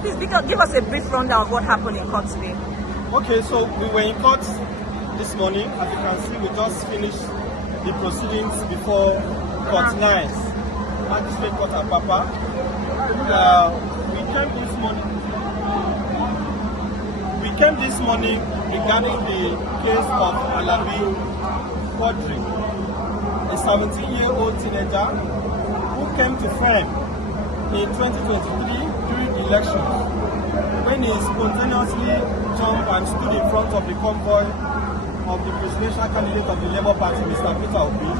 Please give us a brief rundown of what happened in court today. Okay, so we were in court this morning. As you can see, we just finished the proceedings before Court 9, Magistrate Court Apapa. We came this morning regarding the case of Alabi Quadri, a 17-year-old teenager who came to fame in 2023 during the elections, when he spontaneously jumped and stood in front of the convoy of the presidential candidate of the Labour Party, Mr. Peter Obi.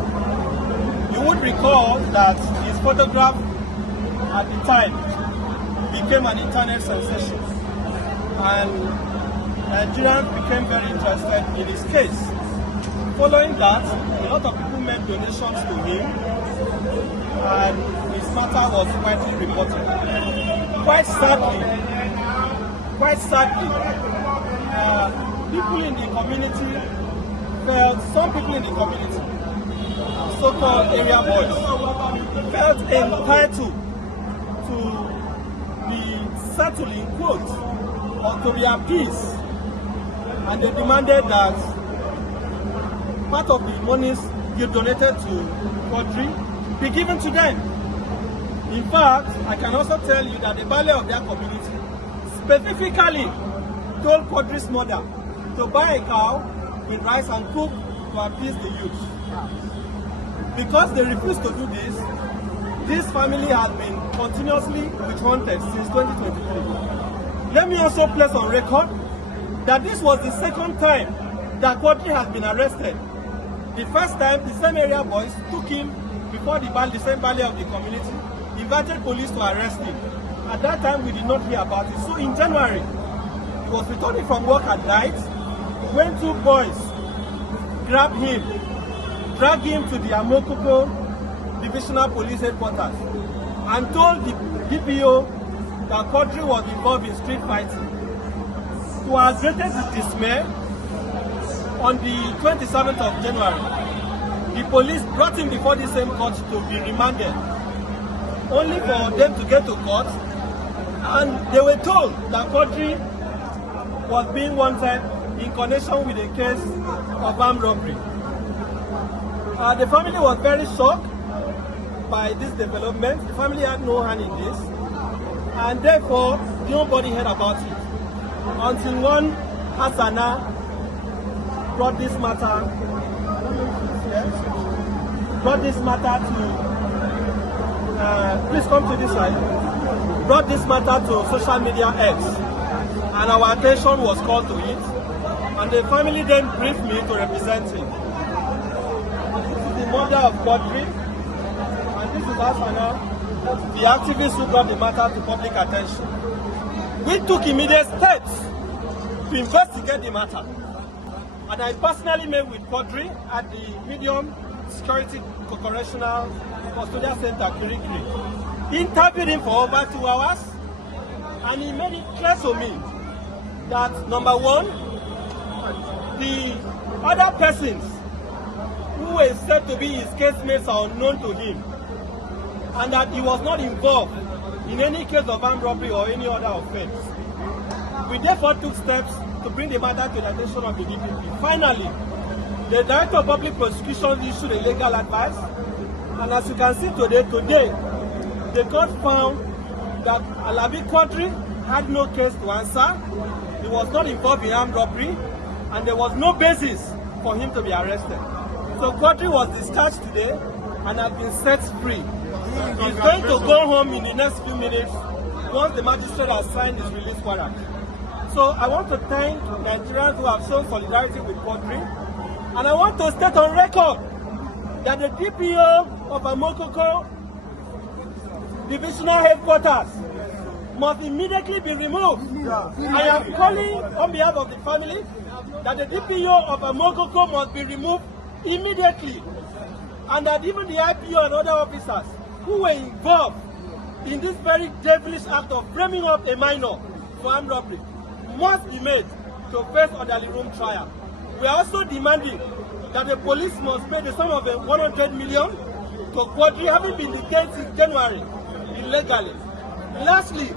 You would recall that his photograph at the time became an internet sensation, and Nigerians became very interested in his case. Following that, a lot of people made donations to him, and his matter was widely reported. Quite sadly, people in the community some people in the community, so-called area boys, felt entitled to be settled in quotes or to be appeased, and they demanded that part of the monies you donated to Quadri be given to them. In fact, I can also tell you that the value of their community specifically told Quadri's mother to buy a cow with rice and cook to appease the youth. Because they refused to do this family has been continuously witch-hunted since 2023. Let me also place on record that this was the second time that Quadri has been arrested. The first time, the same area boys took him before the same valley of the community, invited police to arrest him. At that time, we did not hear about it. So in January, he was returning from work at night when two boys grabbed him, dragged him to the Amokoko Divisional Police Headquarters, and told the DPO that Quadri was involved in street fighting. To our greatest dismay, on the 27th of January, the police brought him before the same court to be remanded, only for them to get to court, and they were told that Quadri was being wanted in connection with a case of armed robbery. The family was very shocked by this development. The family had no hand in this, and therefore nobody heard about it until one Hassana brought this matter to please come to this side. Brought this matter to social media X, and our attention was called to it, and the family then briefed me to represent him. This is the mother of Quadri, and this is Hassana, the activist who brought the matter to public attention. We took immediate steps to investigate the matter, and I personally met with Quadri at the Medium Security Correctional Custodial Center, Kirikiri. Interviewed him for over 2 hours, and he made it clear to me that, number one, the other persons who were said to be his casemates are unknown to him, and that he was not involved in any case of armed robbery or any other offense. We therefore took steps to bring the matter to the attention of the DPP. Finally, the Director of Public Prosecutions issued a legal advice, and as you can see today, the court found that Alabi Quadri had no case to answer, he was not involved in armed robbery, and there was no basis for him to be arrested. So Quadri was discharged today and has been set free. He's going to go home in the next few minutes once the magistrate has signed his release warrant. So I want to thank Nigerians who have shown solidarity with Quadri, and I want to state on record that the DPO of Amokoko Divisional Headquarters must immediately be removed. I am calling on behalf of the family that the DPO of Amokoko must be removed immediately, and that even the IPO and other officers who were involved in this very devilish act of framing up a minor for armed robbery must be made to face orderly room trial. We are also demanding that the police must pay the sum of 100 million to Quadri, having been detained since January illegally. Lastly,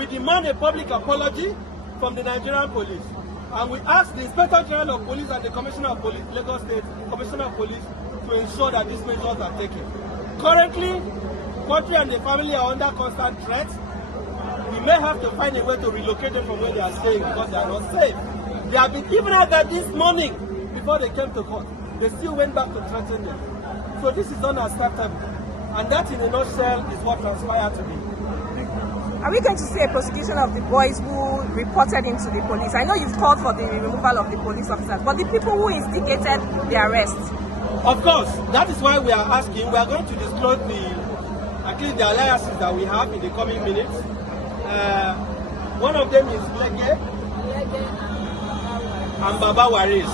We demand a public apology from the Nigerian police. And we ask the Inspector General of Police and the Commissioner of Police, Lagos State Commissioner of Police, to ensure that these measures are taken. Currently, Quadri and the family are under constant threat. We may have to find a way to relocate them from where they are staying because they are not safe. They have been even at that this morning before they came to court. They still went back to threaten them. So this is unacceptable. And that in a nutshell is what transpired today. Are we going to see a prosecution of the boys who reported him to the police? I know you've called for the removal of the police officers, but the people who instigated the arrest. Of course, that is why we are asking. We are going to disclose at least the alliances that we have in the coming minutes. One of them is Lege and Baba Waris.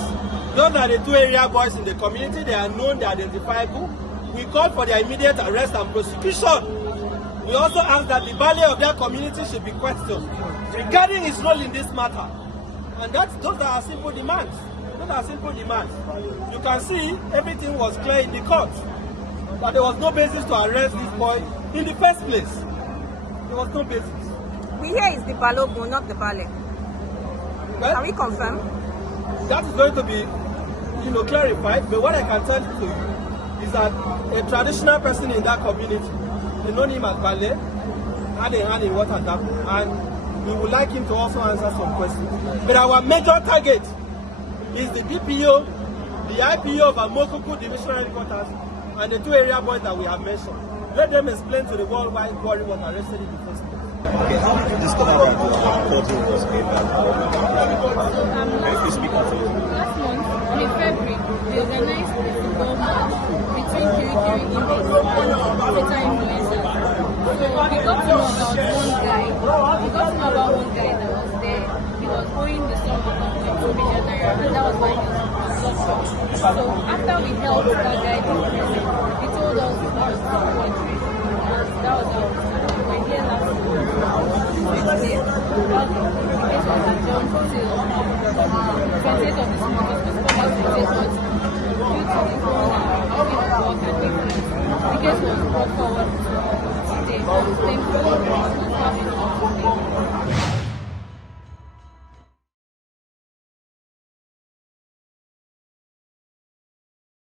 Those are the two area boys in the community. They are known, they are identifiable. We call for their immediate arrest and prosecution. We also ask that the value of their community should be questioned regarding his role in this matter. And those are our simple demands. Those are simple demands. You can see everything was clear in the court. But there was no basis to arrest this boy in the first place. There was no basis. We hear it's the Balogun, not the Bale. Well, can we confirm? That is going to be, clarified. But what I can tell you is that a traditional person in that community, they know him as Bale, hand in what had happened, and we would like him to also answer some questions. But our major target is the DPO, the IPO of Amokuku Divisional Headquarters, and the two area boys that we have mentioned. Let them explain to the worldwide Quadri was arrested in the first place. Okay, how did you discover that Quadri was made by the if you speak out to you? Last month, in February, we organized a football match between Kirikiri Image and Theta Influencers. So we got to know about one guy. That was there. He was owing the sum of 2 million naira, and that was why he was locked. So after we helped that guy to prison, he told us he was Quadri. And that was how we here last week. Wednesday, the case was adjourned till 28th of this month. It was supposed to be due to the corona, the case was brought forward today. So thank you.